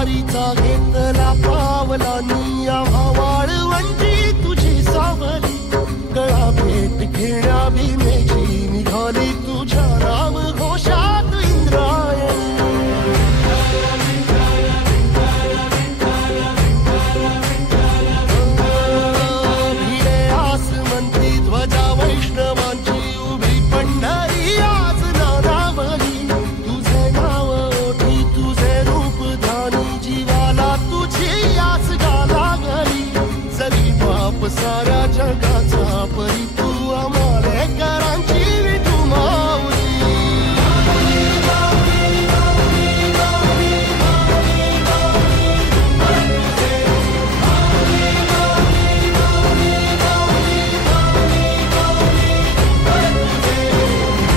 वारीचा घेतला पावला निया वाळवंटी तुझी सावली गळा भेट घेण्या भीमेची निघाली तुझ्या